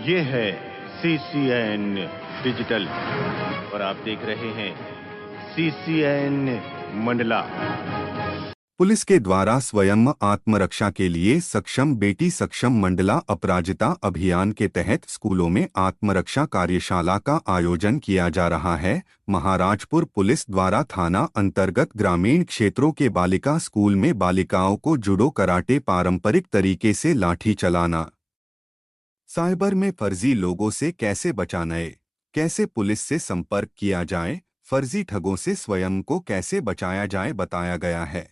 ये है CCN digital और आप देख रहे हैं CCN मंडला। पुलिस के द्वारा स्वयं आत्मरक्षा के लिए सक्षम बेटी सक्षम मंडला अपराजिता अभियान के तहत स्कूलों में आत्मरक्षा कार्यशाला का आयोजन किया जा रहा है। महाराजपुर पुलिस द्वारा थाना अंतर्गत ग्रामीण क्षेत्रों के बालिका स्कूल में बालिकाओं को जूडो कराटे पारंपरिक तरीके से लाठी चलाना, साइबर में फर्जी लोगों से कैसे बचाना है, कैसे पुलिस से संपर्क किया जाए, फर्जी ठगों से स्वयं को कैसे बचाया जाए बताया गया है।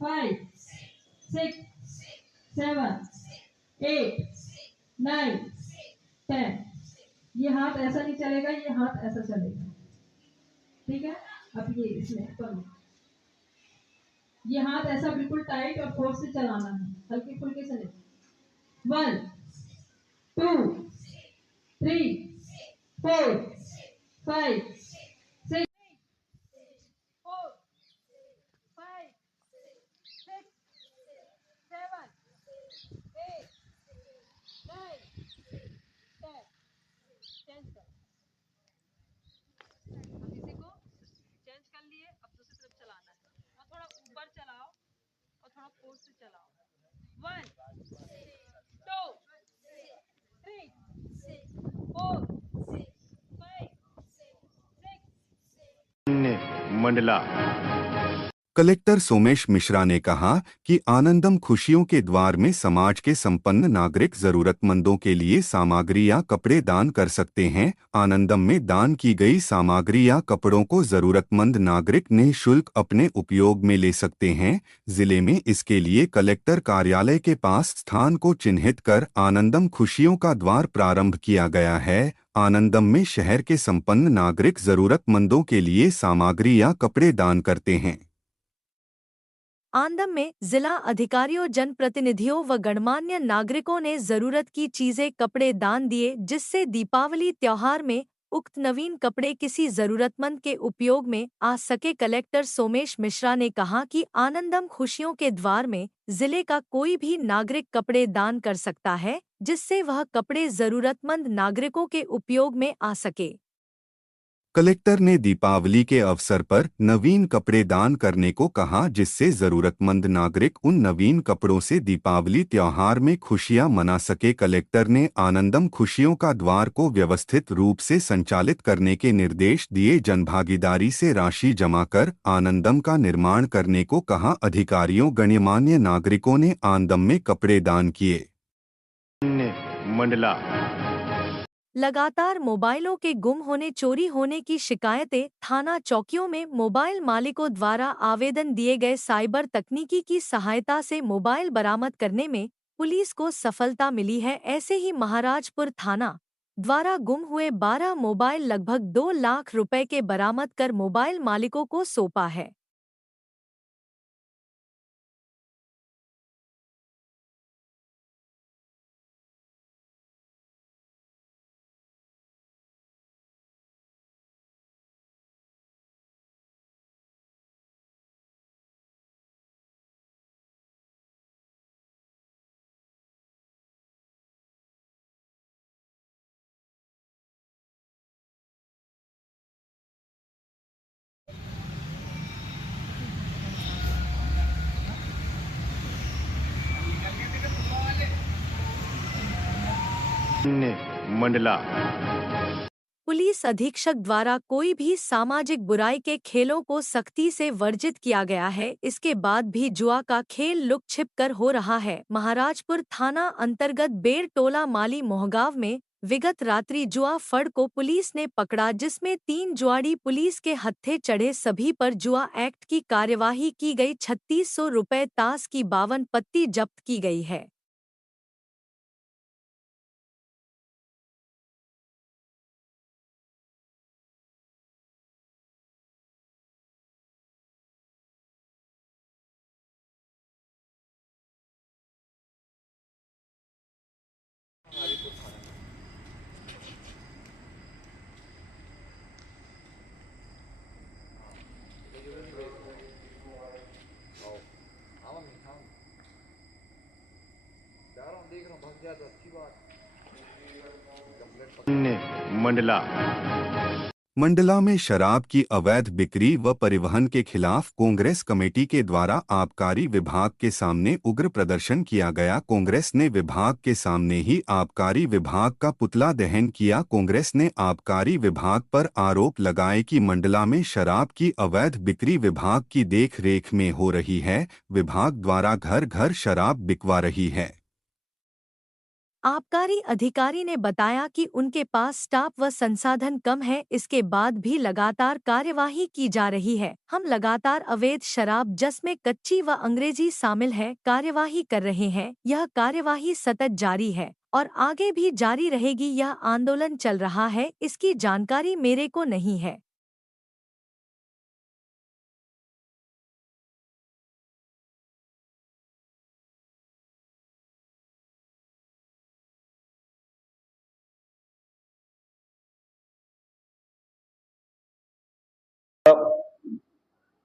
Five, six, seven, eight, nine, 10। ये हाथ ऐसा नहीं चलेगा, ये हाथ ऐसा चलेगा। ठीक है, अब ये इसमें करो। ये हाथ ऐसा बिल्कुल टाइट और फोर्स से चलाना है, हल्के फुल्के से नहीं। 1, 2, 3, 4, 5, 6, 4, 5, 6, 7, 8, 9, 10। चेंज कर। अब इसी को चेंज कर लिए, अब दूसरी तरफ चलाना है और थोड़ा ऊपर चलाओ और थोड़ा फोर्स से चलाओ। 1, 2, 3, 4, 5, 6। मंडला। कलेक्टर सोमेश मिश्रा ने कहा कि आनंदम खुशियों के द्वार में समाज के संपन्न नागरिक जरूरतमंदों के लिए सामग्री या कपड़े दान कर सकते हैं। आनंदम में दान की गई सामग्री या कपड़ों को जरूरतमंद नागरिक निःशुल्क अपने उपयोग में ले सकते हैं। जिले में इसके लिए कलेक्टर कार्यालय के पास स्थान को चिन्हित कर आनंदम खुशियों का द्वार प्रारंभ किया गया है। आनंदम में शहर के संपन्न नागरिक जरूरतमंदों के लिए सामग्री या कपड़े दान करते हैं। आंदम में जिला अधिकारियों, जनप्रतिनिधियों व गणमान्य नागरिकों ने जरूरत की चीजें, कपड़े दान दिए, जिससे दीपावली त्योहार में उक्त नवीन कपड़े किसी जरूरतमंद के उपयोग में आ सके। कलेक्टर सोमेश मिश्रा ने कहा कि आनंदम खुशियों के द्वार में जिले का कोई भी नागरिक कपड़े दान कर सकता है, जिससे वह कपड़े जरूरतमंद नागरिकों के उपयोग में आ सके। कलेक्टर ने दीपावली के अवसर पर नवीन कपड़े दान करने को कहा, जिससे जरूरतमंद नागरिक उन नवीन कपड़ों से दीपावली त्योहार में खुशियां मना सके। कलेक्टर ने आनंदम खुशियों का द्वार को व्यवस्थित रूप से संचालित करने के निर्देश दिए। जनभागीदारी से राशि जमा कर आनंदम का निर्माण करने को कहा। अधिकारियों गणमान्य नागरिकों ने आनंदम में कपड़े दान किए। मंडला। लगातार मोबाइलों के गुम होने, चोरी होने की शिकायतें। थाना चौकियों में मोबाइल मालिकों द्वारा आवेदन दिए गए। साइबर तकनीकी की सहायता से मोबाइल बरामद करने में पुलिस को सफलता मिली है। ऐसे ही महाराजपुर थाना द्वारा गुम हुए 12 मोबाइल लगभग 2 लाख रुपए के बरामद कर मोबाइल मालिकों को सौंपा है। मंडला। पुलिस अधीक्षक द्वारा कोई भी सामाजिक बुराई के खेलों को सख्ती से वर्जित किया गया है। इसके बाद भी जुआ का खेल लुक छिप कर हो रहा है। महाराजपुर थाना अंतर्गत बेर टोला माली मोहगांव में विगत रात्रि जुआ फड़ को पुलिस ने पकड़ा, जिसमें 3 जुआड़ी पुलिस के हत्थे चढ़े। सभी पर जुआ एक्ट की कार्यवाही की गई। 3600 रुपए ताश की 52 पत्ती जब्त की गई है। मंडला मंडला में शराब की अवैध बिक्री व परिवहन के खिलाफ कांग्रेस कमेटी के द्वारा आबकारी विभाग के सामने उग्र प्रदर्शन किया गया। कांग्रेस ने विभाग के सामने ही आबकारी विभाग का पुतला दहन किया। कांग्रेस ने आबकारी विभाग पर आरोप लगाए कि मंडला में शराब की अवैध बिक्री विभाग की देखरेख में हो रही है। विभाग द्वारा घर घर शराब बिकवा रही है। आबकारी अधिकारी ने बताया कि उनके पास स्टाफ व संसाधन कम है, इसके बाद भी लगातार कार्यवाही की जा रही है। हम लगातार अवैध शराब जिसमें कच्ची व अंग्रेजी शामिल है कार्यवाही कर रहे हैं। यह कार्यवाही सतत जारी है और आगे भी जारी रहेगी। यह आंदोलन चल रहा है, इसकी जानकारी मेरे को नहीं है।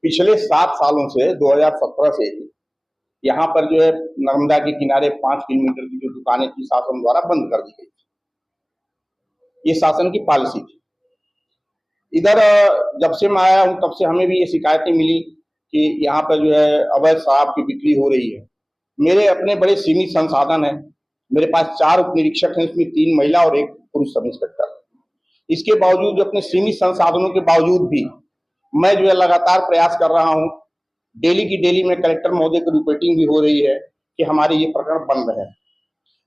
पिछले 7 सालों से 2017 से ही यहाँ पर जो है नर्मदा के किनारे 5 किलोमीटर की जो दुकानें थी शासन द्वारा बंद कर दी गई थी। ये शासन की पॉलिसी थी। इधर जब से मैं आया हूँ तब से हमें भी ये शिकायतें मिली कि यहाँ पर जो है अवैध शराब की बिक्री हो रही है। मेरे अपने बड़े सीमित संसाधन हैं। मेरे पास 4 उप निरीक्षक हैं, इसमें 3 महिला और 1 पुरुष सब इंस्पेक्टर। इसके बावजूद अपने सीमित संसाधनों के बावजूद भी मैं जो है लगातार प्रयास कर रहा हूं। डेली की डेली में कलेक्टर महोदय की रिपोर्टिंग भी हो रही है कि हमारे ये प्रकरण बंद है।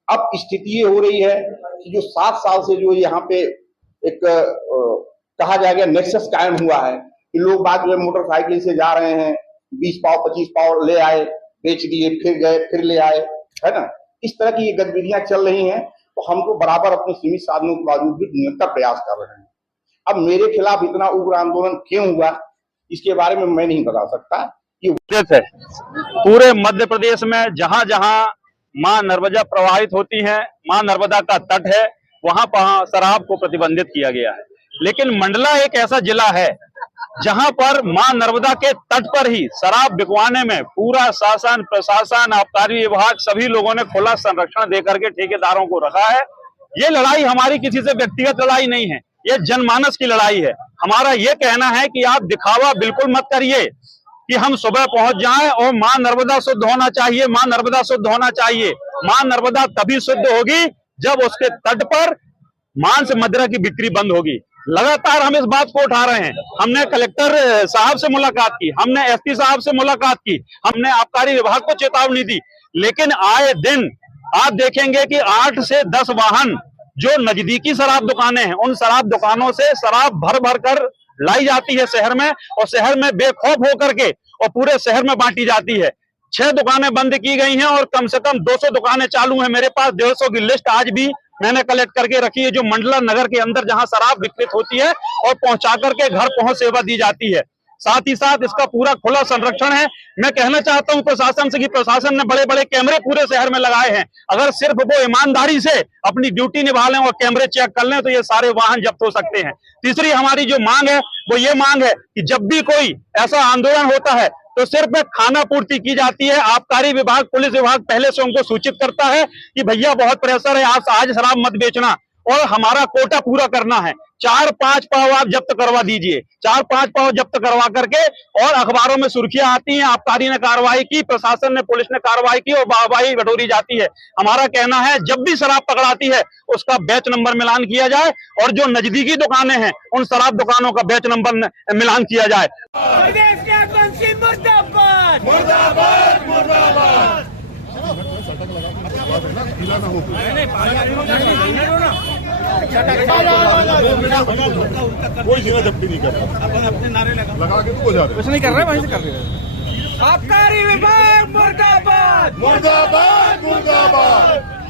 अब स्थिति ये हो रही है कि जो 7 साल से जो यहाँ पे एक कहा जाएगा नेक्सस कायम हुआ है कि लोग बात जो है मोटरसाइकिल से जा रहे हैं, 20 पाव 25 पाव ले आए, बेच दिए, फिर गए, फिर ले आए, है ना। इस तरह की ये गतिविधियां चल रही हैं। तो हमको बराबर अपने सीमित साधनों के बावजूद भी निरंतर प्रयास कर रहे हैं। अब मेरे खिलाफ इतना उग्र आंदोलन क्यों हुआ, इसके बारे में मैं नहीं बता सकता। है पूरे मध्य प्रदेश में जहां जहां मां नर्मदा प्रवाहित होती है, मां नर्मदा का तट है, वहां पर शराब को प्रतिबंधित किया गया है। लेकिन मंडला एक ऐसा जिला है जहां पर मां नर्मदा के तट पर ही शराब बिकवाने में पूरा शासन, प्रशासन, आबकारी विभाग सभी लोगों ने खुला संरक्षण देकर के ठेकेदारों को रखा है। ये लड़ाई हमारी किसी से व्यक्तिगत लड़ाई नहीं है, ये जनमानस की लड़ाई है। हमारा ये कहना है कि आप दिखावा बिल्कुल मत करिए कि हम सुबह पहुंच जाएं और मां नर्मदा शुद्ध होना चाहिए, मां नर्मदा शुद्ध होना चाहिए। मां नर्मदा तभी शुद्ध होगी जब उसके तट पर मांस मदिरा की बिक्री बंद होगी। लगातार हम इस बात को उठा रहे हैं। हमने कलेक्टर साहब से मुलाकात की, हमने एसपी साहब से मुलाकात की, हमने आबकारी विभाग को चेतावनी दी, लेकिन आए दिन आप देखेंगे कि 8 से 10 वाहन जो नजदीकी शराब दुकानें हैं, उन शराब दुकानों से शराब भर भर कर लाई जाती है शहर में, और शहर में बेखौफ होकर के और पूरे शहर में बांटी जाती है। 6 दुकानें बंद की गई हैं और कम से कम 200 दुकानें चालू हैं। मेरे पास 150 की लिस्ट आज भी मैंने कलेक्ट करके रखी है, जो मंडला नगर के अंदर जहां शराब विक्रित होती है और पहुंचा करके घर पहुंच सेवा दी जाती है। साथ ही साथ इसका पूरा खुला संरक्षण है। मैं कहना चाहता हूं प्रशासन से कि प्रशासन ने बड़े बड़े कैमरे पूरे शहर में लगाए हैं। अगर सिर्फ वो ईमानदारी से अपनी ड्यूटी निभा लें और कैमरे चेक कर लें तो ये सारे वाहन जब्त हो सकते हैं। तीसरी हमारी जो मांग है वो ये मांग है कि जब भी कोई ऐसा आंदोलन होता है तो सिर्फ खाना पूर्ति की जाती है। आबकारी विभाग, पुलिस विभाग पहले से उनको सूचित करता है कि भैया बहुत प्रेशर है, आज शराब मत बेचना और हमारा कोटा पूरा करना है। 4-5 पाव आप जब्त करवा दीजिए। 4-5 पाव जब्त करवा करके और अखबारों में सुर्खियां आती हैं, आबकारी ने कार्रवाई की, प्रशासन ने, पुलिस ने कार्रवाई की और वाहवाही बटोरी जाती है। हमारा कहना है जब भी शराब पकड़ाती है उसका बैच नंबर मिलान किया जाए और जो नजदीकी दुकानें हैं उन शराब दुकानों का बैच नंबर मिलान किया जाए। कोई जिला जब्ती नहीं कर रहा, अपन अपने नारे लगा के तो हो जा रहे, कुछ नहीं कर रहे, वहीं से कर रहे हैं। आबकारी विभाग मुर्दाबाद, मुर्दाबाद, मुर्दाबाद।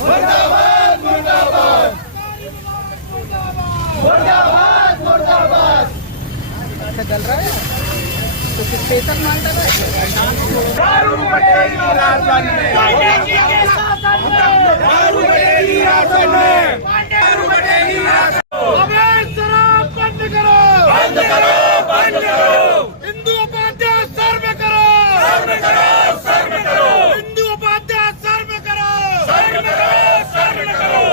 मुर्दाबाद, मुर्दाबाद, मुर्दाबाद, मुर्दाबाद। चल रहा है तो स्पेशल माल डाला है। हिंदू उपाध्याय सर्व करो, सर्व करो, सर्व करो। हिंदू उपाध्याय सर्व करो, सर्व करो, सर्व करो।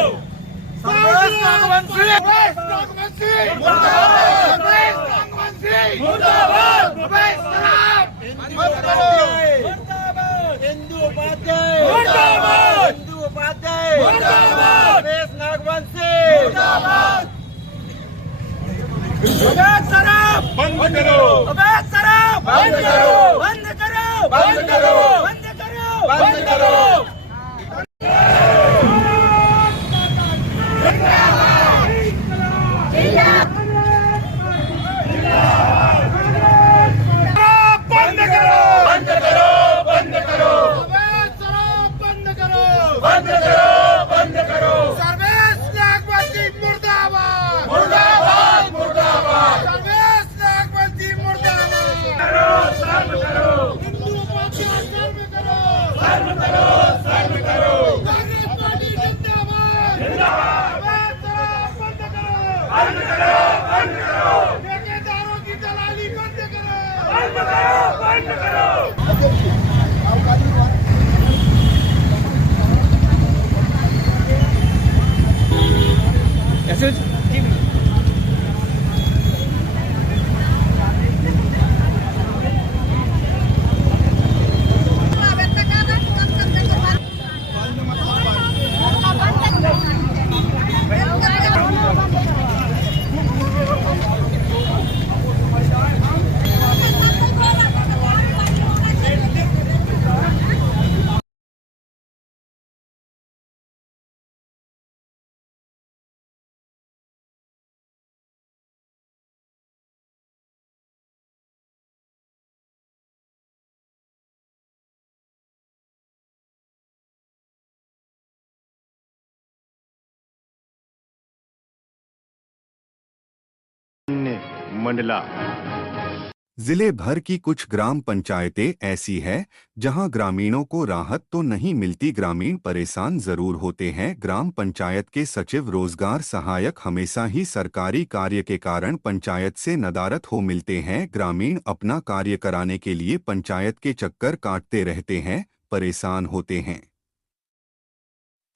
सर्वेश नागवंशी मुर्दाबाद, सर्वेश नागवंशी मुर्दाबाद, सर्वेश सराफ मुर्दाबाद, हिंदू उपाध्याय मुर्दाबाद, हिंदू उपाध्याय मुर्दाबाद, सर्वेश नागवंशी मुर्दाबाद। अवैध शराब बंद करो, अवैध शराब बंद करो, बंद करो, बंद करो, बंद करो, बंद करो। बंद करो, बंद करो, बंद करो, अवैध शराब बंद करो, बंद करो, बंद करो। सर्वेश नागवंशी मुर्दाबाद, मुर्दाबाद, मुर्दाबाद। सर्वेश नागवंशी मुर्दाबाद। करो, सर्व करो, हिंदू उपाध्याय सर्व करो, सर्व करो, सर्व करो। कांग्रेस पार्टी जिंदाबाद, जिंदाबाद। अवैध शराब बंद करो, बंद करो, बंद करो। ठेकेदारों की दलाली बंद करो, बंद करो, बंद करो। ऐसे मंडला। जिले भर की कुछ ग्राम पंचायतें ऐसी है जहां ग्रामीणों को राहत तो नहीं मिलती, ग्रामीण परेशान जरूर होते हैं। ग्राम पंचायत के सचिव रोजगार सहायक हमेशा ही सरकारी कार्य के कारण पंचायत से नदारद हो मिलते हैं। ग्रामीण अपना कार्य कराने के लिए पंचायत के चक्कर काटते रहते हैं, परेशान होते हैं।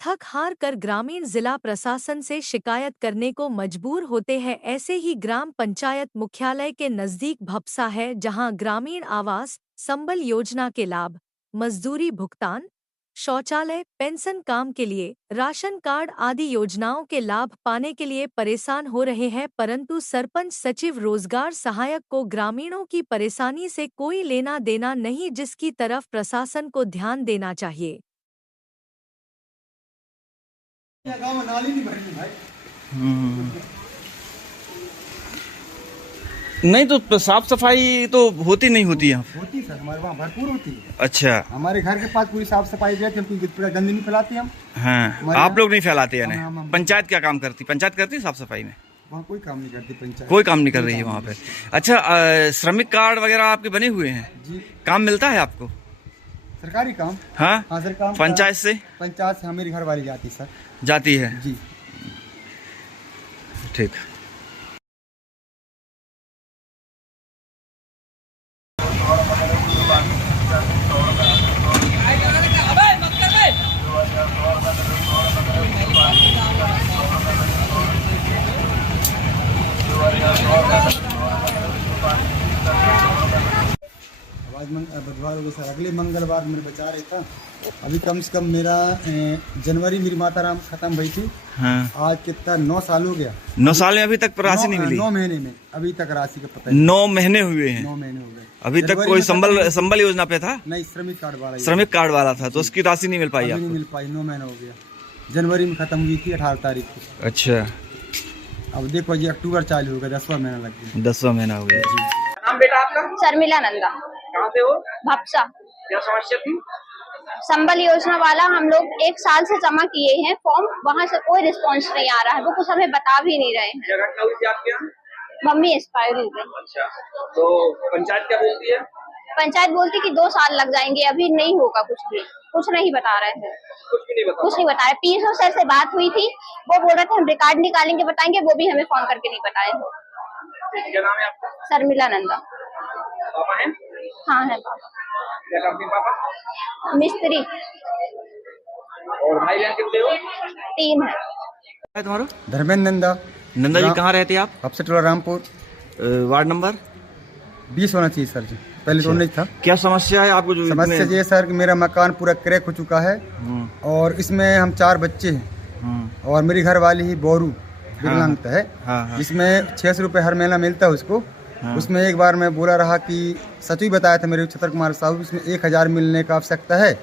थक हार कर ग्रामीण जिला प्रशासन से शिकायत करने को मजबूर होते हैं। ऐसे ही ग्राम पंचायत मुख्यालय के नजदीक भपसा है, जहां ग्रामीण आवास, संबल योजना के लाभ, मजदूरी भुगतान, शौचालय, पेंशन काम के लिए, राशन कार्ड आदि योजनाओं के लाभ पाने के लिए परेशान हो रहे हैं, परंतु सरपंच सचिव रोजगार सहायक को ग्रामीणों की परेशानी से कोई लेना देना नहीं, जिसकी तरफ प्रशासन को ध्यान देना चाहिए। गाँव में नाली नहीं भरी भाई। नहीं तो साफ सफाई तो होती नहीं होती यहाँ? होती सर, हमारे वहाँ भरपूर होती है। अच्छा, हमारे घर के पास पूरी साफ सफाई रहती है, हम पूरा गंदगी नहीं फैलाते हम। हाँ, आप लोग नहीं फैलाते हैं? हम पंचायत क्या काम करती? पंचायत करती है साफ सफाई में? वहाँ कोई काम नहीं करती पंचायत, कोई काम नहीं कर रही है वहाँ पे। अच्छा, श्रमिक कार्ड वगैरह आपके बने हुए हैं जी? काम मिलता है आपको? सरकारी काम? हाँ हाँ सर, काम पंचायत से? पंचायत से हमारी घर वाली जाती सर। जाती है जी, ठीक। बुधवार हो गया सर, अगले मंगलवार मेरे बचा रहे था। अभी कम से कम मेरा जनवरी मेरी माता राम खत्म हुई थी। हाँ। आज कितना 9 साल हो गया। 9 साल में अभी तक राशि नहीं मिली? 9 महीने में अभी तक राशि का पता नहीं। 9 महीने हुए हैं? 9 महीने हो गए। अभी तक कोई संबल योजना पे था? नहीं, श्रमिक कार्ड वाला। श्रमिक कार्ड वाला था, तो उसकी राशि नहीं मिल पाई? नहीं मिल पाई, 9 महीना हो गया। जनवरी में खत्म हुई थी 18 तारीख को। अच्छा, अब देखो जी अक्टूबर चालू हो गया, 10वां महीना लग गया। 10वां महीना हो गया। नाम बेटा आपका? शर्मिला नंदा। कहाँ से हो? भपसा। क्या समस्या थी? संबल योजना वाला हम लोग 1 साल से जमा किए हैं फॉर्म, वहाँ से कोई रिस्पॉन्स नहीं आ रहा है, वो कुछ हमें बता भी नहीं रहे हैं। क्या घटना हुई थी आपके यहाँ? मम्मी एक्सपायर हो गई। अच्छा, तो पंचायत क्या बोलती है? पंचायत बोलती कि 2 साल लग जाएंगे, अभी नहीं होगा कुछ भी, कुछ नहीं बता रहे हैं, कुछ नहीं बता रहे। पीएसओ सर से बात हुई थी, वो बोल रहे थे हम रिकॉर्ड निकालेंगे बताएंगे, वो भी हमें फोन करके नहीं बताए। क्या नाम है आपका? शर्मिला नंदा। पापा है? हाँ है पापा। क्या करते हैं पापा? मिस्त्री। और भाई बहन कितने हो? 3 है। तुम्हारा? धर्मेंद्र नंदा। नंदा जी कहाँ रहते हैं आप? सबसे टोला रामपुर, वार्ड नंबर 20 होना चाहिए सर जी, पहले तो नहीं था। क्या समस्या है आपको? जो समस्या ये सर कि मेरा मकान पूरा क्रैक हो चुका है और इसमें हम 4 बच्चे हैं और मेरी घर वाली ही बोरू विकलांगता है, जिसमें 600 रुपये हर महीना मिलता है उसको। उसमें एक बार मैं बोला रहा कि सच ही बताया था मेरे छतर कुमार साहब, इसमें 1000 मिलने का आवश्यकता है।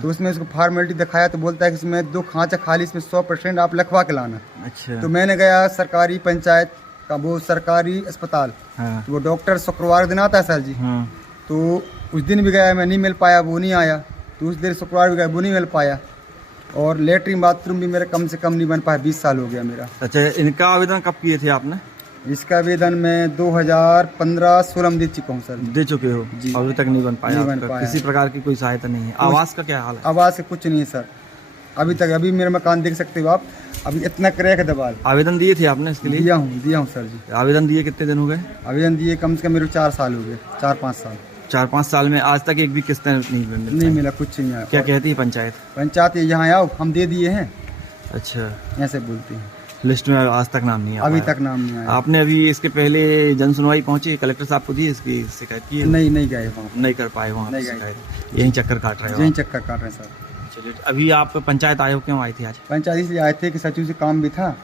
तो उसमें उसको फॉर्मेलिटी दिखाया तो बोलता है कि इसमें 2 खांचा खाली, इसमें 100% आप लिखवा के लाना। अच्छा। तो मैंने गया सरकारी पंचायत का, वो सरकारी अस्पताल, तो वो डॉक्टर शुक्रवार दिन आता है सर जी। तो उस दिन भी गया मैं, नहीं मिल पाया, वो नहीं आया। तो उस दिन शुक्रवार भी गया, वो नहीं मिल पाया। और लेटरिन बाथरूम भी मेरा कम से कम नहीं बन पाया, 20 साल हो गया मेरा। अच्छा, इनका आवेदन कब किए थे आपने? इसका आवेदन मैं 2015-16 में दे चुका हूँ सर। दे चुके हो? जी। अभी तक नहीं बन पाया? नहीं बन पाया। किसी प्रकार की कोई सहायता नहीं है? आवास का क्या हाल है? आवास का कुछ नहीं है सर अभी तक। अभी मेरा मकान देख सकते हो आप, अभी इतना क्रैक है दबाल। आवेदन दिए थे आपने इसके लिए? दिया हूँ सर जी। आवेदन दिए कितने दिन हो गए? आवेदन दिए कम से कम मेरे 4 साल हो गए, 4-5 साल। 4-5 साल में आज तक एक भी किस्त नहीं मिला, कुछ नहीं आया। क्या कहती है पंचायत? पंचायत यहाँ आओ, हम दे दिए हैं। अच्छा, ऐसे बोलती है। लिस्ट में आज तक नाम नहीं आया? अभी तक नाम नहीं आया। आपने अभी इसके पहले जन सुनवाई पहुंची, कलेक्टर साहब को दी इसकी शिकायत की है? नहीं गए वहाँ, नहीं कर पाए वहाँ शिकायत। यहीं चक्कर काट रहे हैं? यहीं चक्कर काट रहे हैं सर। चलिए, अभी आप पंचायत आए हो, क्यों आए थे आज? पंचायत इसलिए आए थे कि सचिव से काम भी था।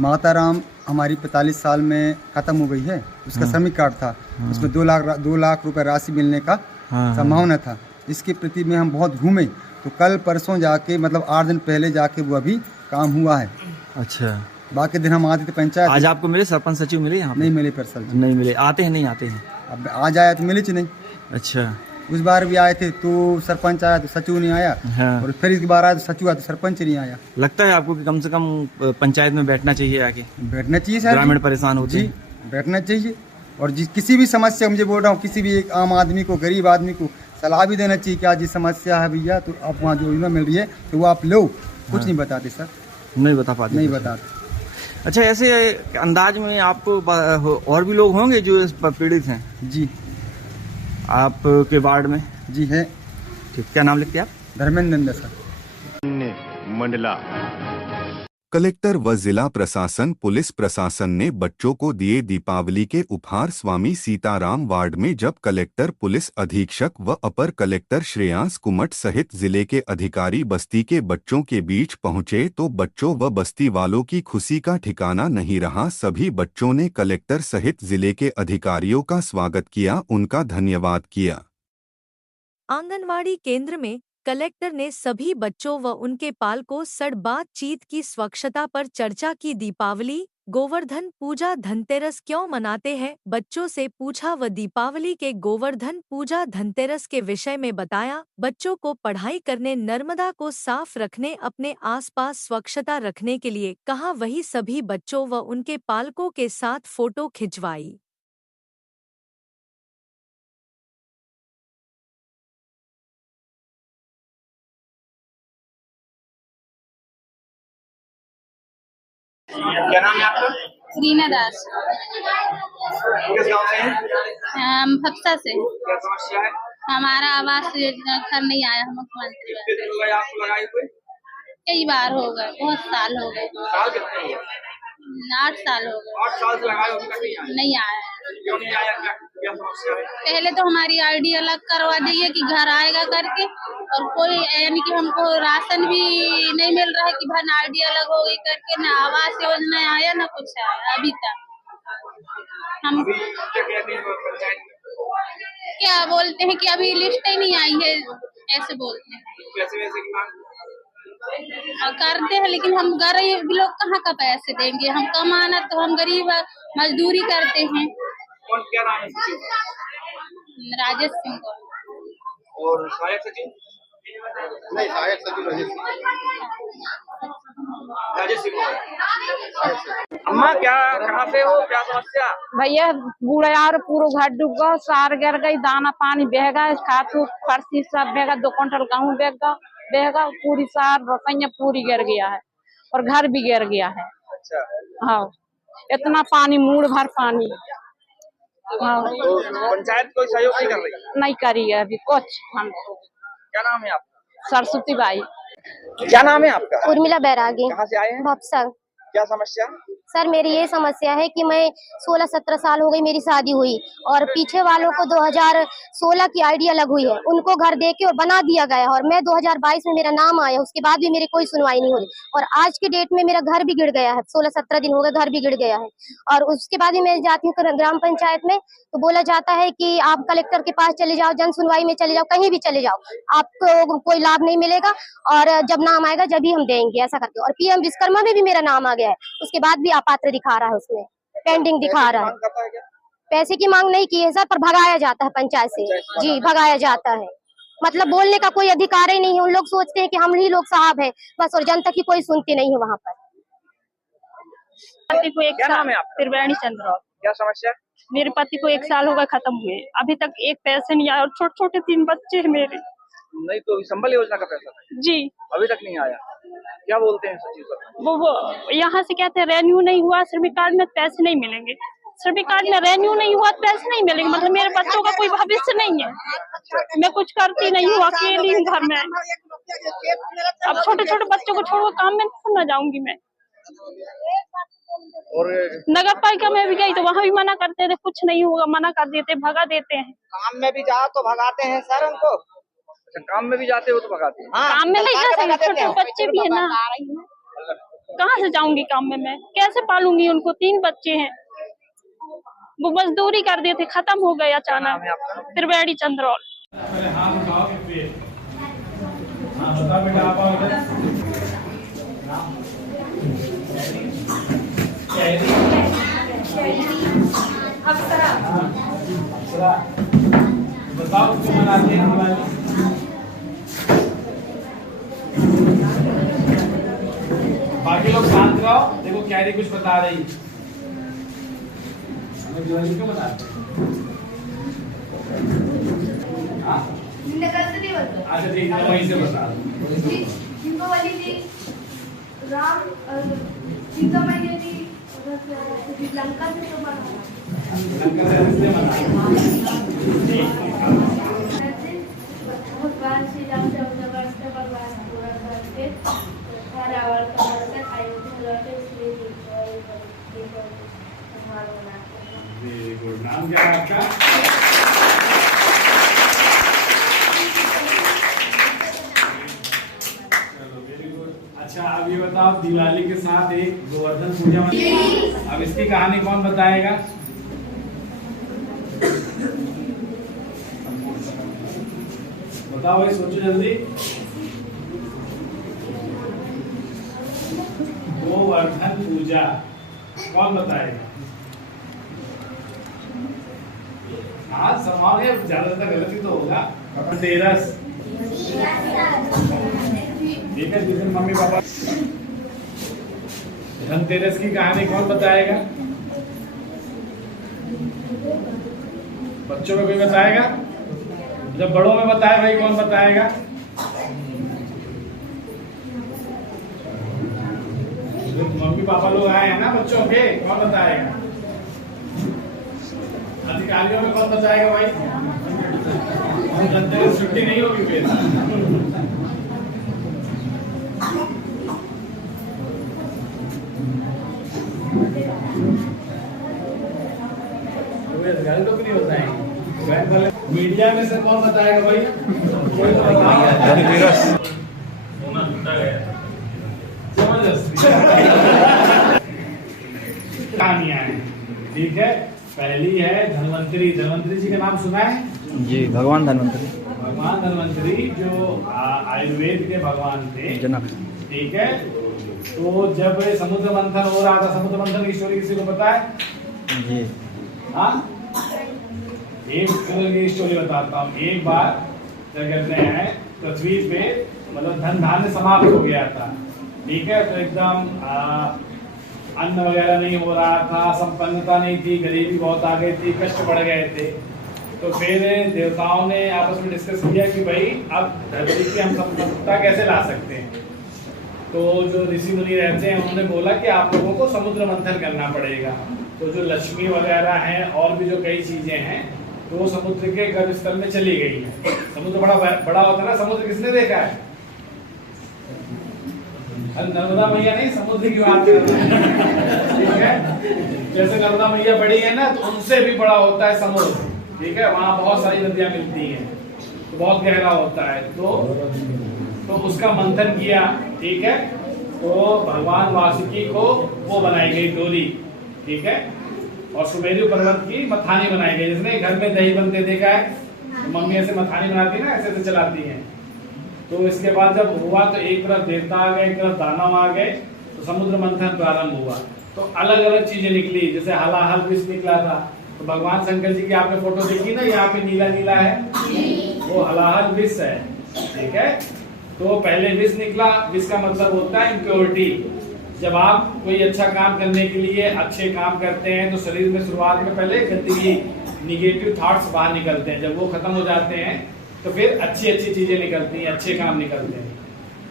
माता राम हमारी 45 साल में खत्म हो गई है, उसका श्रमिक कार्ड था, उसमें 2 लाख रुपए राशि मिलने का संभावना था। इसके प्रति में हम बहुत घूमे, तो कल परसों जाके, मतलब 8 दिन पहले जाके वो अभी काम हुआ है। अच्छा, बाकी दिन हम आते थे पंचायत। आज आपको मिले सरपंच सचिव मिले यहाँ? नहीं मिले पर सर, नहीं मिले। आते हैं? नहीं आते हैं? अब आज आया तो मिले नहीं। अच्छा, उस बार भी आए थे तो सरपंच आया तो सचिव नहीं आया। और फिर इस बार आया तो सचिव आया तो सरपंच नहीं आया। लगता है आपको कि कम से कम पंचायत में बैठना चाहिए आके? बैठना चाहिए सर, ग्रामीण परेशान होते हैं। बैठना चाहिए। और किसी भी समस्या, मुझे बोल रहा हूँ, किसी भी एक आम आदमी को, गरीब आदमी को सलाह भी देना चाहिए कि आज ये समस्या है भैया, तो आप वहाँ जो योजना मिल रही है तो वो आप लो। कुछ नहीं बताते सर, नहीं बता पाते, नहीं बताते। अच्छा, ऐसे अंदाज में आपको और भी लोग होंगे जो इस पर पीड़ित हैं? जी, आपके वार्ड में? जी है। ठीक, क्या नाम लिखते हैं आप? धर्मेंद्र नंदा सर। मंडला। कलेक्टर व जिला प्रशासन, पुलिस प्रशासन ने बच्चों को दिए दीपावली के उपहार। स्वामी सीताराम वार्ड में जब कलेक्टर, पुलिस अधीक्षक व अपर कलेक्टर श्रेयांश कुमट सहित जिले के अधिकारी बस्ती के बच्चों के बीच पहुंचे तो बच्चों व बस्ती वालों की खुशी का ठिकाना नहीं रहा। सभी बच्चों ने कलेक्टर सहित जिले के अधिकारियों का स्वागत किया, उनका धन्यवाद किया। आंगनवाड़ी केंद्र में कलेक्टर ने सभी बच्चों व उनके पालकों से बातचीत की, स्वच्छता पर चर्चा की। दीपावली, गोवर्धन पूजा, धनतेरस क्यों मनाते हैं, बच्चों से पूछा व दीपावली के, गोवर्धन पूजा, धनतेरस के विषय में बताया। बच्चों को पढ़ाई करने, नर्मदा को साफ रखने, अपने आसपास स्वच्छता रखने के लिए कहा। वही सभी बच्चों व उनके पालकों के साथ फोटो खिंचवाई। क्या नाम है आपका? रीना दास। किस गांव से हैं? हम फक्सा से। क्या समस्या है? हमारा आवास योजना घर नहीं आया है मुख्यमंत्री। कितने दिन हो गए आपको लगाए हुए? कई बार हो गए, बहुत साल हो गए। साल कितने हुए? 8 साल हो गए। 8 साल से लगाए हो, अभी तक नहीं आया? नहीं आया। क्यों नहीं आया? क्या समस्या है? पहले तो हमारी आईडी अलग करवा दिए कि घर आएगा करके, और कोई यानी कि हमको राशन भी नहीं मिल रहा है कि भाई आईडी अलग हो गई करके, ना आवास योजना आया ना कुछ आया अभी तक। हम क्या बोलते हैं कि अभी लिस्ट ही नहीं आई है, ऐसे बोलते हैं। पैसे की मांग करते हैं, लेकिन हम गरीब लोग कहाँ का पैसे देंगे, हम कमाना तो हम गरीब मजदूरी करते हैं। कौन, क्या नाम है सचिव? राजेश सिंह। और सहायक सचिव? नहीं, सहायक सचिव राजेश सिंह। अम्मा क्या कहाँ से हो, क्या समस्या? भैया बूढ़ा यार पूरा घर डूब गया, सार गिर गई, दाना पानी बह गया, खातू फर्सी सब बह गया, 2 क्विंटल गेहूं बह गया, पूरी सार रुपया पूरी गिर गया है और घर भी गिर गया है। अच्छा। हाँ, इतना पानी, मूड भर पानी। हाँ। तो पंचायत कोई सहयोग नहीं कर रही? नहीं करी है अभी कुछ। हम क्या नाम है आपका? सरस्वती बाई। क्या नाम है आपका? उर्मिला बैरागी। कहाँ से आए हैं? बक्सर। क्या समस्या? सर मेरी ये समस्या है कि मैं 16-17 साल हो गई मेरी शादी हुई और पीछे वालों को 2016 की आईडी अलग हुई है, उनको घर दे के और बना दिया गया और मैं 2022 में मेरा नाम आया, उसके बाद भी मेरी कोई सुनवाई नहीं हो रही और आज के डेट में मेरा घर भी गिर गया है, 16-17 दिन हो गए घर भी गिर गया है और उसके बाद भी मैं जाती हूँ ग्राम पंचायत में तो बोला जाता है कि आप कलेक्टर के पास चले जाओ, जन सुनवाई में चले जाओ, कहीं भी चले जाओ, आपको कोई लाभ नहीं मिलेगा और जब नाम आएगा जब ही हम देंगे, ऐसा करके। और PM विश्वकर्मा में भी मेरा नाम आ गया है, उसके बाद भी अपात्र दिखा रहा है, उसमें पेंडिंग दिखा रहा है। पैसे की मांग नहीं की है सर, पर भगाया जाता है पंचायत से। जी, भगाया जाता है, मतलब बोलने का कोई अधिकार ही नहीं है। उन लोग सोचते हैं कि हम ही लोग साहब है बस, और जनता की कोई सुनती नहीं है वहाँ पर। पति को 1 क्या नाम साल, है आपका? त्रिवेणी चंद्र। क्या समस्या? मेरे पति को 1 साल हो गया खत्म हुए, अभी तक एक पैसे नहीं आया और छोटे छोटे 3 बच्चे हैं मेरे। नहीं तो संबल योजना का पैसा था? जी, अभी तक नहीं आया। क्या बोलते हैं सचिव सर? वो यहाँ से कहते हैं रेन्यू नहीं हुआ, श्रमिक कार्ड में पैसे नहीं मिलेंगे, श्रमिक कार्ड में रेन्यू नहीं हुआ पैसे नहीं मिलेंगे, मतलब मेरे बच्चों का कोई भविष्य नहीं है। मैं कुछ करती नहीं हूँ, अकेली हूँ घर में। अब छोटे छोटे बच्चों को छोड़ काम में न जाऊंगी मैं। और नगर पालिका में भी गई तो वहाँ भी मना करते थे, कुछ नहीं होगा, मना कर देते, भगा देते हैं। काम में भी जाओ तो भगाते हैं सर उनको। अच्छा, काम में भी जाते हो तो भगाते हैं? काम में नहीं जा सकते, छोटे बच्चे भी है ना, कहाँ से जाऊंगी काम में, मैं कैसे पालूंगी उनको, 3 बच्चे हैं। वो मजदूरी कर देते, खत्म हो गए अचानक। त्रिवेणी चंद्रौल। बताओ क्यों मनाते हैं दिवाली? बाकी लोग शांत रहो, देखो कैरी कुछ बता रही। हमें दिवाली क्यों मनाते हैं? अच्छा ठीक है, वहीं से बता दो। दीपावली थी, राम सीता मैया थी, लंका से तो भगवान श्री राम चौदह का वनवास पूरा करके रावण का मरकर अयोध्या लौटे, इसलिए दीपावली त्योहार मनाते हैं। Very good. नाम क्या है आपका? अच्छा, अब ये बताओ, दिवाली के साथ एक गोवर्धन पूजा, अब इसकी कहानी कौन बताएगा? बताओ भाई, सोचो जल्दी। गोवर्धन पूजा कौन बताएगा? हाँ, समान है, ज्यादातर गलत ही तो होगा। धनतेरस, ठीक है, जिस दिन मम्मी पापा। धनतेरस की कहानी कौन बताएगा? बच्चों में कोई बताएगा? जब बड़ों में बताए भाई, कौन बताएगा? मम्मी पापा लोग आए हैं ना बच्चों के, कौन बताएगा? अधिकारियों में कौन बताएगा भाई? धनतेरस छुट्टी नहीं होगी फिर। तो नहीं बताएंगे। मीडिया में से कौन बताएगा भाई? कोई धनतेरस कहानियां हैं, ठीक है। पहली है धन्वंतरी। धन्वंतरी जी का नाम सुना है जी? भगवान धन्वंतरी। भगवान धन्वंतरी जो आयुर्वेद के भगवान थे, जनक, ठीक है। तो जब समुद्र मंथन हो रहा था, समुद्र मंथन की स्टोरी किसी को पता है? जी हाँ, एक की स्टोरी बताता हूँ। एक बार क्या कहते हैं, पृथ्वी पे मतलब धन धान्य समाप्त हो गया था, ठीक है। तो एकदम अन्न वगैरह नहीं हो रहा था, संपन्नता नहीं थी, गरीबी बहुत आ गई थी, कष्ट बढ़ गए थे। तो फिर देवताओं ने आपस में डिस्कस किया कि भाई अब धरती पे हम संपन्नता कैसे ला सकते हैं। तो जो ऋषि मुनि रहते हैं उन्होंने बोला कि आप लोगों को समुद्र मंथन करना पड़ेगा। तो जो लक्ष्मी वगैरह हैं और भी जो कई चीजें हैं तो वो समुद्र के गर्भ स्थल में चली गई है। समुद्र बड़ा बड़ा होता है ना, समुद्र किसने देखा है? नर्मदा मैया नहीं, समुद्र की बात कर रहे हैं, ठीक है। जैसे नर्मदा मैया बड़ी है ना, तो उनसे भी बड़ा होता है समुद्र, ठीक है। वहाँ बहुत सारी नदियां मिलती हैं, तो बहुत गहरा होता है। तो उसका मंथन किया, ठीक है। तो भगवान वासुकी को वो बनाई गई डोरी, ठीक है। और सुमेरु पर्वत की मथानी बनाई गई। जिसने घर में दही बनते देखा है, तो मम्मी ऐसे मथानी बनाती है ना, ऐसे चलाती हैं। तो इसके बाद जब हुआ तो एक तरफ देवता आ गए, एक तरफ दानव आ गए, तो समुद्र मंथन प्रारंभ हुआ। तो अलग अलग चीजें निकली, जैसे हलाहल विष निकला था। तो भगवान शंकर जी की आपने फोटो देखी ना, यहाँ पे नीला नीला है, वो हलाहल विष है, ठीक है। तो पहले विष निकला, विष का मतलब होता है इम्प्योरिटी। जब आप कोई अच्छा काम करने के लिए अच्छे काम करते हैं तो शरीर में शुरुआत में पहले गंदगी, निगेटिव थॉट्स बाहर निकलते हैं। जब वो खत्म हो जाते हैं तो फिर अच्छी अच्छी चीजें निकलती हैं, अच्छे काम निकलते हैं।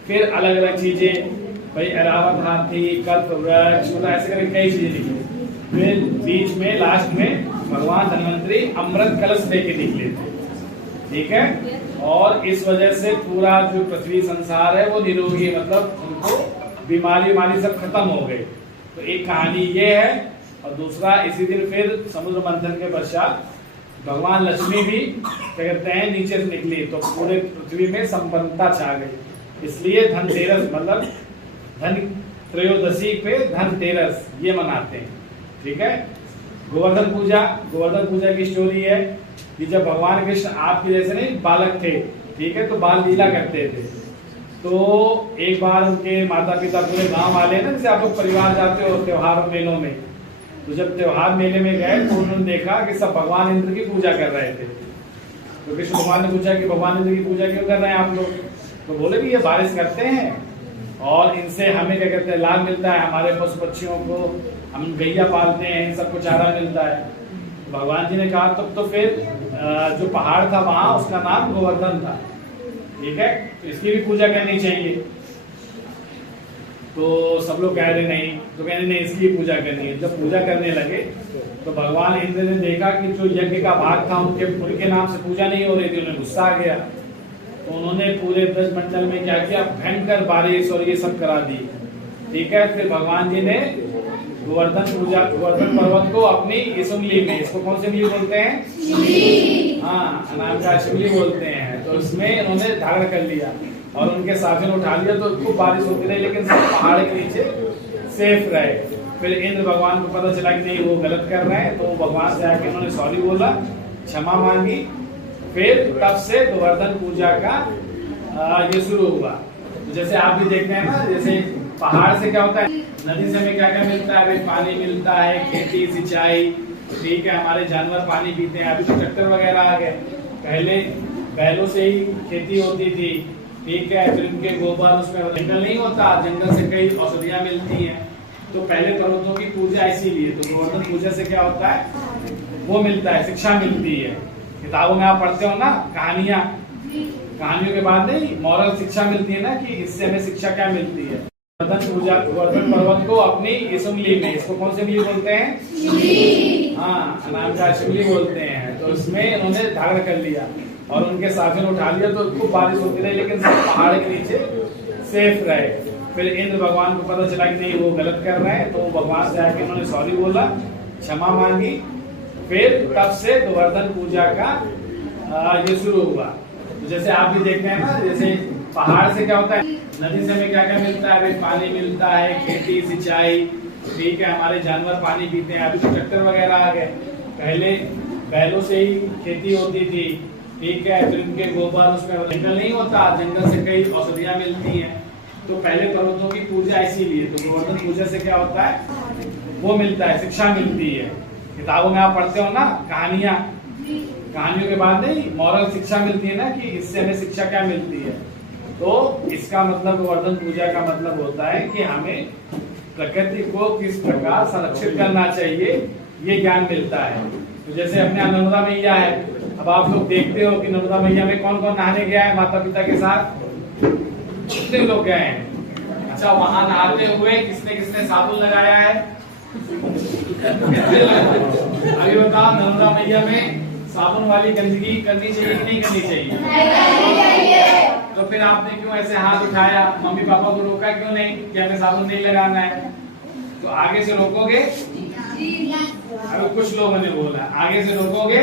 फिर अलग अलग चीजें, भाई ऐरावत हाथी, कल्प वृक्ष, ऐसे करके कई चीजें निकली। फिर बीच में लास्ट में भगवान धन्वंतरी अमृत कलश लेके निकले थे, ठीक है। और इस वजह से पूरा जो पृथ्वी संसार है वो निरोगी, मतलब उनको बीमारी सब खत्म हो गई। तो एक कहानी ये है। और दूसरा, इसी दिन फिर समुद्र मंथन के पश्चात भगवान लक्ष्मी भी क्या कहते हैं नीचे से निकली, तो पूरे पृथ्वी में संपन्नता छा गई। इसलिए धनतेरस मतलब धन त्रयोदशी पे धनतेरस ये मनाते हैं, ठीक है। गोवर्धन पूजा की स्टोरी है कि जब भगवान कृष्ण आपके जैसे नहीं बालक थे, ठीक है, तो बाल लीला करते थे। तो एक बार उनके माता पिता पूरे गांव वाले ना, जैसे आप लोग परिवार जाते हो त्योहार मेलों में, तो जब त्योहार मेले में गए तो उन्होंने देखा कि सब भगवान इंद्र की पूजा कर रहे थे। तो कृष्ण भगवान ने पूछा कि भगवान इंद्र की पूजा क्यों कर रहे हैं आप लोग? तो बोले कि ये बारिश करते हैं और इनसे हमें क्या कहते हैं लाभ मिलता है, हमारे पशु पक्षियों को हम गैया पालते हैं, इन सबको चारा मिलता है। भगवान जी ने कहा तब तो फिर जो पहाड़ था वहां उसका नाम गोवर्धन था, ठीक है, तो इसकी भी पूजा करनी चाहिए। तो सब लोग कह रहे नहीं, तो कह रहे नहीं इसकी पूजा करनी है। जब पूजा करने लगे तो भगवान इंद्र ने देखा कि जो यज्ञ का भाग था उनके नाम से पूजा नहीं हो रही थी, उन्हें गुस्सा आ गया। तो उन्होंने पूरे ब्रजमंडल में क्या किया, भयंकर बारिश और ये सब करा दी, ठीक है। फिर भगवान जी ने गोवर्धन पर्वत को अपनी इस उंगली में, इसको कौन सी उंगली बोलते हैं? हाँ, अनामिका उंगली बोलते हैं। तो इसमें इन्होंने धारण कर लिया और उनके साथियों ने उठा लिया। तो खूब बारिश होती रही, लेकिन सब पहाड़ के नीचे सेफ रहे। फिर इंद्र भगवान को पता चला कि नहीं वो गलत कर रहे हैं, तो भगवान से आके उन्होंने सॉरी बोला, क्षमा मांगी। फिर तब से गोवर्धन पूजा का ये शुरू हुआ। तो जैसे आप भी देखते हैं ना, जैसे पहाड़ से क्या होता है, नदी से हमें क्या क्या मिलता है, पानी मिलता है, खेती सिंचाई, ठीक है, हमारे जानवर पानी पीते हैं। अभी तो ट्रैक्टर वगैरह आ गए, पहले बैलों से ही खेती होती थी, ठीक है। फिर उनके गोबर, उसमें जंगल नहीं होता, जंगल से कई औषधियां मिलती हैं। तो पहले पर्वतों की पूजा इसीलिए। तो गोवर्धन पूजा से क्या होता है, वो मिलता है, शिक्षा मिलती है। किताबों में आप पढ़ते हो ना कहानियों के बाद नहीं मॉरल शिक्षा मिलती है ना, कि इससे हमें शिक्षा क्या मिलती है। गोवर्धन पर्वत को अपनी इस उंगली में, इसको कौन सी उंगली बोलते हैं? हाँ, अनामिका उंगली बोलते हैं। तो इसमें इन्होंने धारण कर लिया और उनके साथियों ने उठा लिया। तो खूब बारिश होती रही, लेकिन सब पहाड़ के नीचे सेफ रहे। फिर इंद्र भगवान को पता चला कि नहीं वो गलत कर रहे हैं, तो भगवान से आके उन्होंने सॉरी बोला, क्षमा मांगी। फिर तब से गोवर्धन पूजा का ये शुरू हुआ। तो जैसे आप भी देखते हैं ना, जैसे पहाड़ से क्या होता है, नदी से हमें क्या क्या मिलता है, पानी मिलता है, खेती सिंचाई, ठीक है, हमारे जानवर पानी पीते हैं। अभी तो ट्रैक्टर वगैरह आ गए, पहले बैलों से ही खेती होती थी, ठीक है। फिर उनके गोबर, उसमें जंगल नहीं होता, जंगल से कई औषधियां मिलती हैं। तो पहले पर्वतों की पूजा इसीलिए। तो गोवर्धन पूजा से क्या होता है, वो मिलता है, शिक्षा मिलती है। किताबों में आप पढ़ते हो ना कहानियों के बाद नहीं मॉरल शिक्षा मिलती है ना, कि इससे हमें शिक्षा क्या मिलती है। तो इसका मतलब गोवर्धन पूजा का मतलब होता है कि हमें प्रकृति को किस प्रकार संरक्षित करना चाहिए, ये ज्ञान मिलता है। तो जैसे अपने यहाँ नर्मदा मैया है, अब आप लोग देखते हो कि नर्मदा मैया में कौन कौन नहाने गया है माता पिता के साथ, कितने लोग गए हैं। अच्छा, वहां नहाते हुए किसने किसने साबुन लगाया है? अभी बताओ, नर्मदा मैया में साबुन वाली गंदगी करनी चाहिए कि नहीं करनी चाहिए? तो फिर आपने क्यों ऐसे हाथ उठाया? मम्मी पापा को रोका क्यों नहीं कि हमें साबुन नहीं लगाना है? तो आगे से रोकोगे? अभी कुछ लोगों ने बोला आगे से रोकोगे?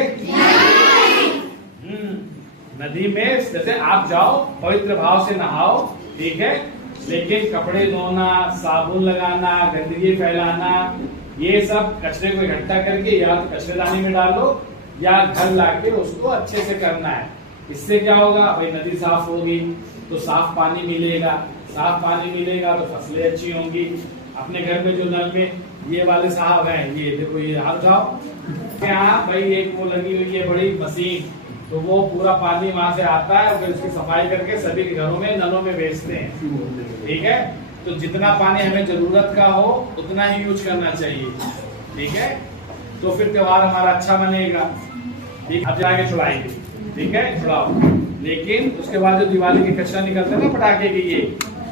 नदी में जैसे आप जाओ, पवित्र भाव से नहाओ, ठीक है, लेकिन कपड़े धोना, साबुन लगाना, गंदगी फैलाना, ये सब कचरे को इकट्ठा करके या तो कचरेदानी में डालो या घर लाके उसको अच्छे से करना है। इससे क्या होगा भाई, नदी साफ होगी तो साफ पानी मिलेगा, साफ पानी मिलेगा तो फसलें अच्छी होंगी। अपने घर में जो नल में ये वाले साहब हैं, ये देखो, ये हाथ जाओ, यहाँ भाई एक वो लगी हुई है बड़ी मशीन, तो वो पूरा पानी वहां से आता है और फिर उसकी सफाई करके सभी के घरों में नलों में भेजते हैं, ठीक है। तो जितना पानी हमें जरूरत का हो उतना ही यूज करना चाहिए, ठीक है। तो फिर त्योहार हमारा अच्छा बनेगा, ठीक। अब जाके छुड़ाएंगे, ठीक है, छुड़ाओ। लेकिन उसके बाद जो दिवाली के कचरा निकलते हैं ना पटाखे के, ये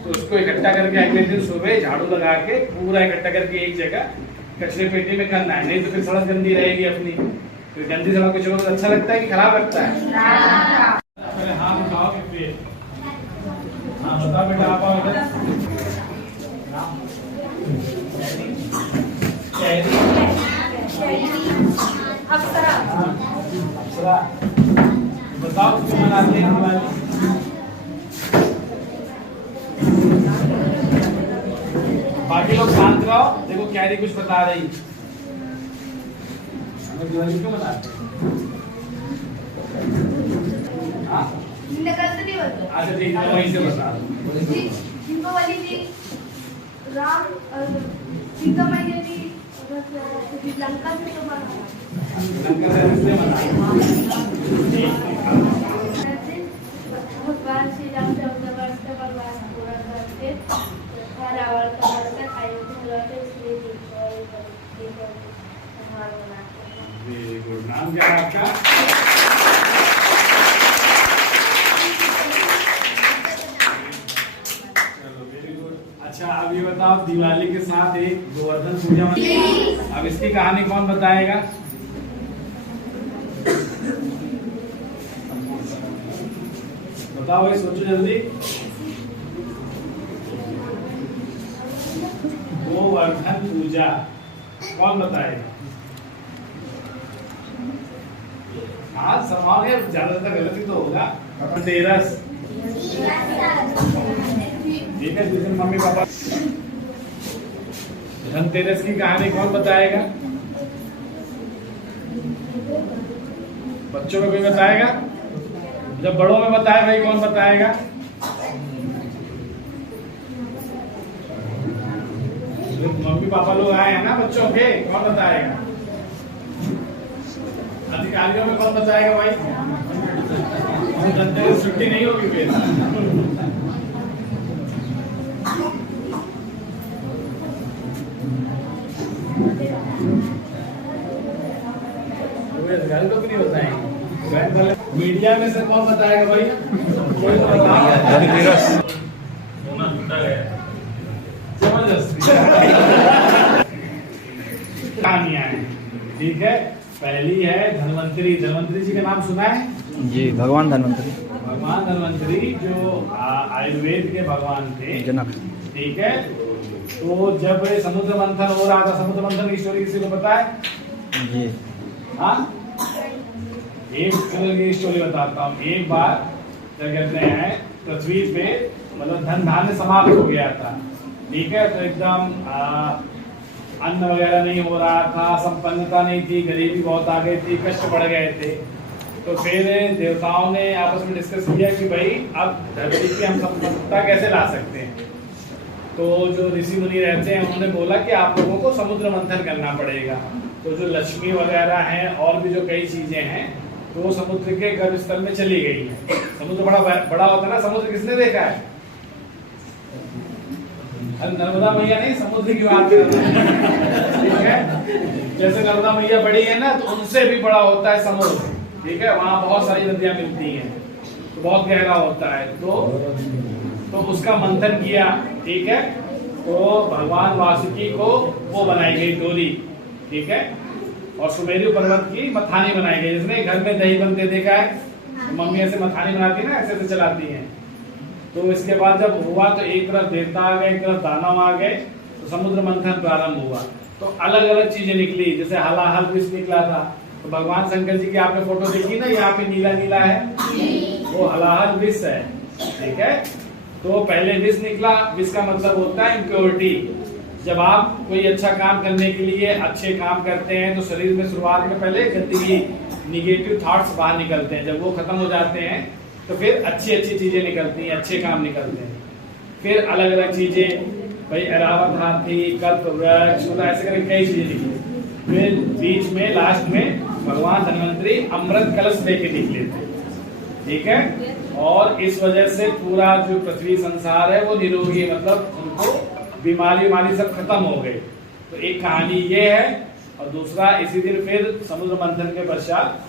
तो उसको इकट्ठा करके अगले दिन सुबह झाड़ू लगा के पूरा इकट्ठा करके एक जगह कचरे पेटी में करना है, नहीं तो फिर सड़क गंदी रहेगी अपनी। फिर गंदी सड़क पे चलो तो अच्छा लगता है कि खराब लगता है? पहले हाथ उठाओ कि फिर हाँ बताओ बेटा, आप आओ इधर। अप्सरा, अप्सरा, बताओ क्यों मनाते हैं दिवाली? बाकी लोग शांत रहो, देखो कैरी कुछ बता रही, दिवाली क्यों मनाते हैं? अच्छा ठीक है, वहीं से बता दो। दीपावली जी राम और सीता मैया जी लंका से तो भगवान श्री राम 14 वर्ष का वनवास पूरा करके रावण का मारकर अयोध्या लौटे, इसलिए दीपावली त्योहार मनाते हैं। Very good. नाम क्या है आपका? अच्छा, अब ये बताओ, दिवाली के साथ एक गोवर्धन पूजा, अब इसकी कहानी कौन बताएगा? बताओ भाई, सोचो जल्दी। गोवर्धन पूजा कौन बताएगा? हाँ सवाल है, ज्यादातर गलत ही तो होगा। धनतेरस, ठीक है, जिस दिन मम्मी पापा। धनतेरस की कहानी कौन बताएगा? बच्चों में कोई बताएगा? जब बड़ों में बताए भाई, कौन बताएगा? मम्मी पापा लोग आए हैं ना बच्चों के, कौन बताएगा? अधिकारियों में कौन बताएगा भाई? धनतेरस छुट्टी नहीं होगी फिर। घर को भी नहीं बताएंगे। मीडिया में से कौन बताएगा भाई? कोई धनतेरस जबरदस्ती कहानियां हैं, ठीक है। पहली है धन्वंतरी। धन्वंतरी जी का नाम सुना है जी? भगवान धन्वंतरी, भगवान धन्वंतरी जो आयुर्वेद के भगवान थे, जनक, ठीक है। तो जब समुद्र मंथन हो रहा था, समुद्र मंथन की स्टोरी किसी को पता है? जी हाँ, एक की स्टोरी बताता हूँ। एक बार क्या कहते हैं, पृथ्वी पे मतलब धन धान्य समाप्त हो गया था, ठीक है। तो एकदम अन्न वगैरह नहीं हो रहा था, संपन्नता नहीं थी, गरीबी बहुत आ गई थी, कष्ट बढ़ गए थे। तो फिर देवताओं ने आपस में डिस्कस किया कि भाई अब धरती पे हम संपन्नता कैसे ला सकते हैं। तो जो ऋषि मुनि रहते हैं उन्होंने बोला कि आप लोगों को समुद्र मंथन करना पड़ेगा। तो जो लक्ष्मी वगैरह हैं और भी जो कई चीजें हैं, तो वो समुद्र के गर्भ स्थल में चली गई है। समुद्र बड़ा बड़ा होता है ना, समुद्र किसने देखा है? अरे नर्मदा मैया नहीं, समुद्र की बात कर रहे हैं, ठीक है। जैसे नर्मदा मैया बड़ी है ना, तो उनसे भी बड़ा होता है समुद्र, ठीक है। वहाँ बहुत सारी नदियां मिलती हैं, तो बहुत गहरा होता है। तो उसका मंथन किया, ठीक है। तो भगवान वासुकी को वो बनाई गई डोरी, ठीक है। और सुमेरु पर्वत की मथानी बनाई गई। जिसने घर में दही बनते देखा है, तो मम्मी ऐसे मथानी बनाती है ना, ऐसे चलाती हैं। तो इसके बाद जब हुआ तो एक तरफ देवता आ गए, एक तरफ दानव आ गए, तो समुद्र मंथन प्रारंभ हुआ। तो अलग अलग चीजें निकली, जैसे हलाहल विष निकला था। तो भगवान शंकर जी की आपने फोटो देखी ना, यहाँ पे नीला नीला है, वो हलाहल विष है, ठीक है। तो पहले विष निकला। विष का मतलब होता है इम्प्योरिटी। जब आप कोई अच्छा काम करने के लिए अच्छे काम करते हैं, तो शरीर में शुरुआत में पहले गंदगी, निगेटिव थॉट्स बाहर निकलते हैं। जब वो खत्म हो जाते हैं, तो फिर अच्छी अच्छी चीजें निकलती हैं, अच्छे काम निकलते हैं। फिर अलग अलग चीजें, भाई ऐरावत हाथी, कल्प वृक्ष, ऐसे करके कई चीजें निकली। फिर बीच में लास्ट में भगवान धन्वंतरी अमृत कलश लेके निकले थे, ठीक है। और इस वजह से पूरा जो पृथ्वी संसार है वो निरोगी, मतलब उनको बीमारी सब खत्म हो गई। तो एक कहानी ये है। और दूसरा, इसी दिन फिर समुद्र मंथन के पश्चात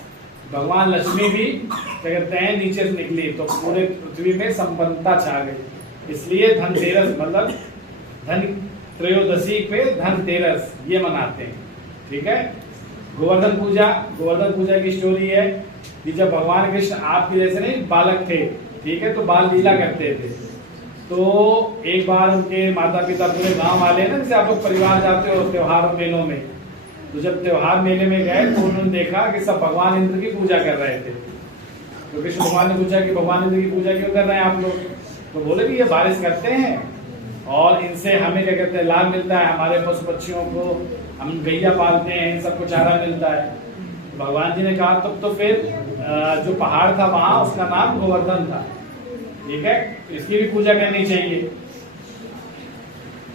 भगवान लक्ष्मी भी क्या कहते हैं नीचे से निकली, तो पूरे पृथ्वी में संपन्नता छा गई। इसलिए धनतेरस मतलब धन त्रयोदशी पे धनतेरस ये मनाते हैं, ठीक है। गोवर्धन पूजा की स्टोरी है कि जब भगवान कृष्ण आपके जैसे नहीं बालक थे, ठीक है, तो बाल लीला करते थे। तो एक बार उनके माता पिता पूरे गांव वाले ना, जैसे आप लोग परिवार जाते हो त्योहार मेलों में, तो जब त्योहार मेले में गए तो उन्होंने देखा कि सब भगवान इंद्र की पूजा कर रहे थे। तो कृष्ण भगवान ने पूछा कि भगवान इंद्र की पूजा क्यों कर रहे हैं आप लोग? तो बोले कि ये बारिश करते हैं और इनसे हमें क्या कहते हैं लाभ मिलता है, हमारे पशु पक्षियों को हम गैया पालते हैं, इन सबको चारा मिलता है। तो भगवान जी ने कहा तब तो फिर जो पहाड़ था वहां उसका नाम गोवर्धन था, ठीक है, तो इसकी भी पूजा करनी चाहिए।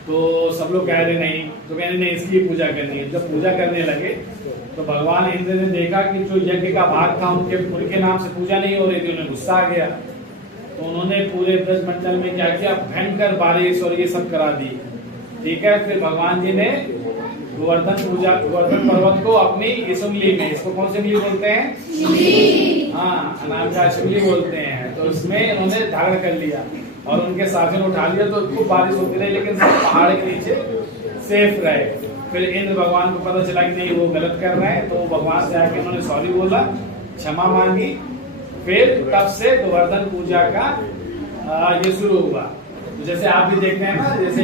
तो सब लोग कह रहे नहीं, तो कह रहे नहीं इसकी पूजा करनी है। जब पूजा करने लगे तो भगवान इंद्र ने देखा कि जो यज्ञ का भाग था उनके नाम से पूजा नहीं हो रही थी, उन्हें गुस्सा आ गया। तो उन्होंने पूरे ब्रज मंडल में क्या किया, भयंकर बारिश और ये सब करा दी, ठीक है। फिर भगवान जी ने गोवर्धन पर्वत को अपनी इस उंगली में, इसको कौन सी उंगली बोलते हैं? हाँ, अनामिका उंगली बोलते हैं। तो इसमें उन्होंने धारण कर लिया और उनके साथियों ने उठा लिया। तो खूब बारिश होती रही, लेकिन सब पहाड़ के नीचे सेफ रहे। फिर इंद्र भगवान को पता चला कि नहीं वो गलत कर रहे हैं, तो भगवान से आके उन्होंने सॉरी बोला, क्षमा मांगी। फिर तब से गोवर्धन पूजा का ये शुरू हुआ। तो जैसे आप भी देखते हैं ना, जैसे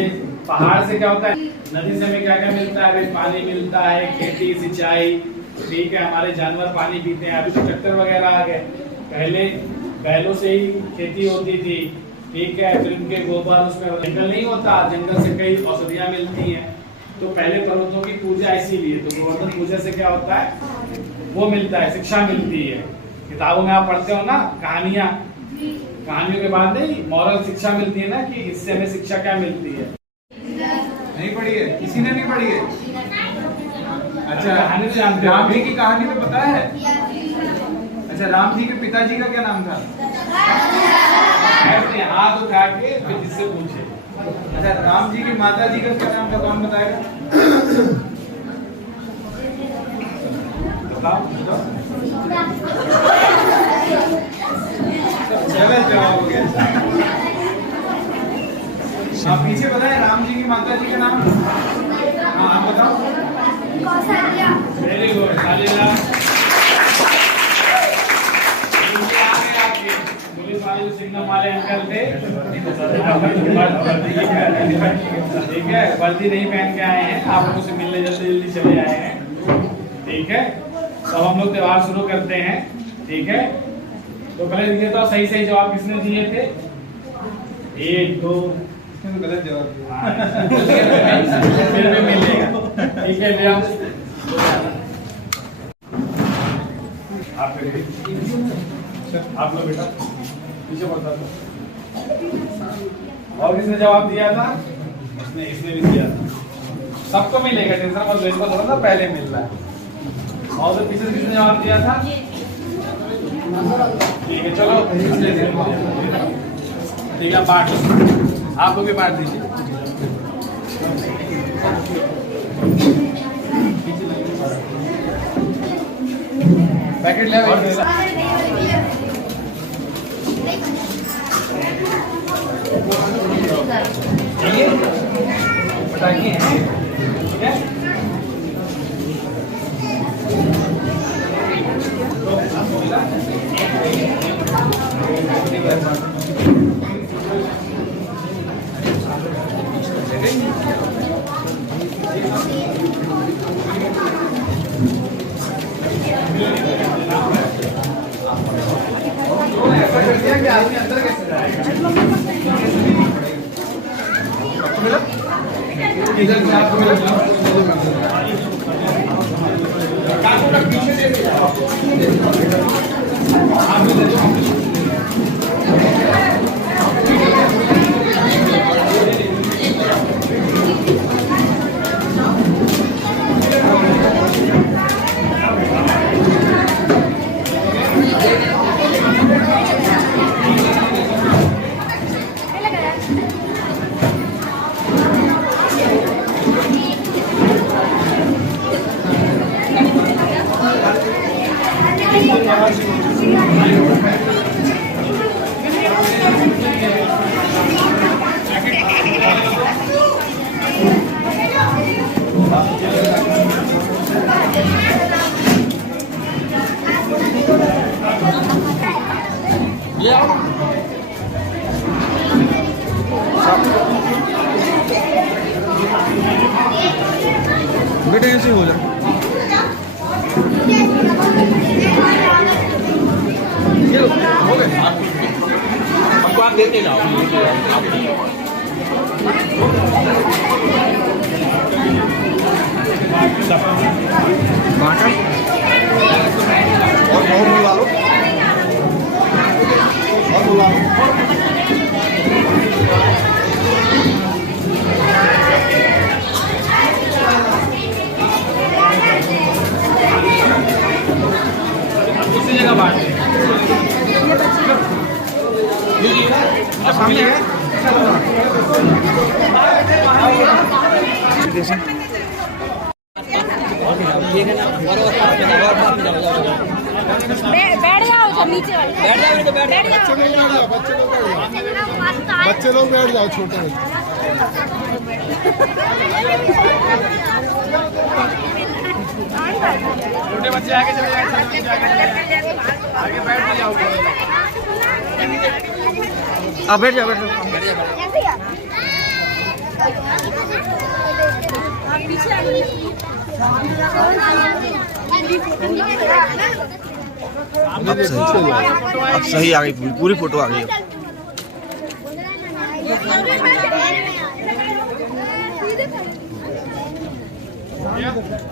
पहाड़ से क्या होता है, नदी से हमें क्या क्या मिलता है, पानी मिलता है, खेती सिंचाई, ठीक है, हमारे जानवर पानी पीते हैं। अभी तो ट्रैक्टर वगैरह आ गए, पहले बैलों से ही खेती होती थी, ठीक है। फिर उनके गोबर, उसमें जंगल नहीं होता, जंगल से कई औषधियां मिलती हैं। तो पहले पर्वतों की पूजा इसीलिए। तो गोवर्धन पूजा से क्या होता है, वो मिलता है, शिक्षा मिलती है। किताबों में आप पढ़ते हो ना कहानियां, कहानियों के बाद नहीं मॉरल शिक्षा मिलती है ना, कि इससे हमें शिक्षा क्या मिलती है। नहीं पढ़ी है, किसी ने नहीं पढ़ी है। अच्छा, कहानी तो जानते हो? राम जी की कहानी में पता है? अच्छा, राम जी के पिताजी का क्या नाम था? हाथ उठा के फिर जिससे पूछे। अच्छा, राम जी की माता जी का क्या नाम था, कौन बताएगा? गलत जवाब हो गया। आप पीछे बताए राम जी की माता जी का नाम? हाँ, आप बताओ। वेरी गुड, पुलिस वाले जो सिग्नल वाले अंकल थे, ठीक है, वर्दी नहीं पहन के आए हैं, आप लोगों से मिलने जल्दी चले आए हैं, ठीक है। तो हम लोग त्योहार शुरू करते हैं, ठीक है। तो पहले ये तो सही सही जवाब किसने दिए थे? 1 2 गलत जवाब फिर भी मिलेगा, ठीक है। ले आप लोग बेटा पीछे पड़ता था। और किसने जवाब दिया था? इसने भी दिया था। सबको मिलेगा, टेंशन मत लो, इसको थोड़ा ना पहले मिल रहा है। और तो पीछे किसने जवाब दिया था? ठीक है, चलो ठीक है, बांट, आप लोग भी बांट दीजिए। पैकेट ले आओ। पटाखे हैं, ठीक है? बेटे ऐसे हो जाए। हो गए हमको आप देते जाओ। और बुला लो और बुला लो। दूसरी जगह बांट सामने है। बैठ जाओ उधर नीचे वाले, बैठ जाओ बच्चे लोग बैठ जाओ छोटे छोटे बच्चे आगे चले जाए, आगे बैठ जाओ। आप बैठ जाओ, बैठ जाओ। अब सही आ गई, पूरी फोटो आ गई।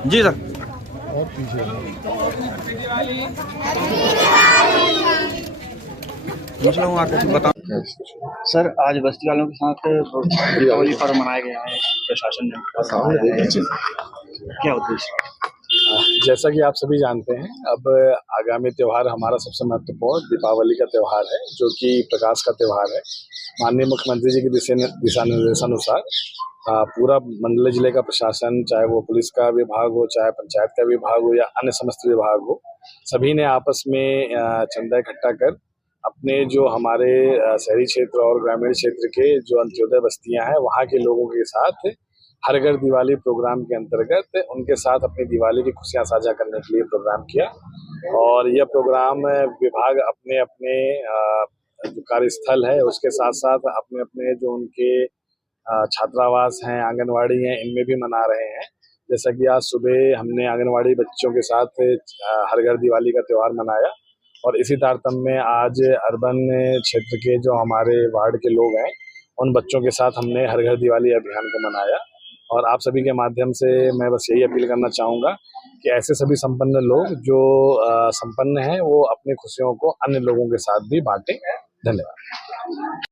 जी सर। और पीछे बता सर, आज बस्ती वालों के साथ दीपावली पर्व मनाया गया है, प्रशासन ने क्या उद्देश्य? जैसा कि आप सभी जानते हैं, अब आगामी त्यौहार हमारा सबसे महत्वपूर्ण दीपावली का त्यौहार है, जो कि प्रकाश का त्यौहार है। माननीय मुख्यमंत्री जी के दिशा निर्देशानुसार पूरा मंडला जिले का प्रशासन, चाहे वो पुलिस का विभाग हो, चाहे पंचायत का विभाग हो या अन्य समस्त विभाग हो, सभी ने आपस में चंदा इकट्ठा कर अपने जो हमारे शहरी क्षेत्र और ग्रामीण क्षेत्र के जो अंत्योदय बस्तियां हैं, वहाँ के लोगों के साथ हर घर दिवाली प्रोग्राम के अंतर्गत उनके साथ अपनी दिवाली की खुशियां साझा करने के लिए प्रोग्राम किया। और यह प्रोग्राम विभाग अपने अपने जो कार्यस्थल है उसके साथ साथ अपने अपने जो उनके छात्रावास हैं, आंगनवाड़ी हैं, इनमें भी मना रहे हैं। जैसा कि आज सुबह हमने आंगनवाड़ी बच्चों के साथ हर घर दिवाली का त्यौहार मनाया, और इसी तारतम्य में आज अर्बन क्षेत्र के जो हमारे वार्ड के लोग हैं, उन बच्चों के साथ हमने हर घर दिवाली अभियान को मनाया। और आप सभी के माध्यम से मैं बस यही अपील करना चाहूँगा कि ऐसे सभी संपन्न लोग जो संपन्न हैं, वो अपनी खुशियों को अन्य लोगों के साथ भी बांटें। धन्यवाद।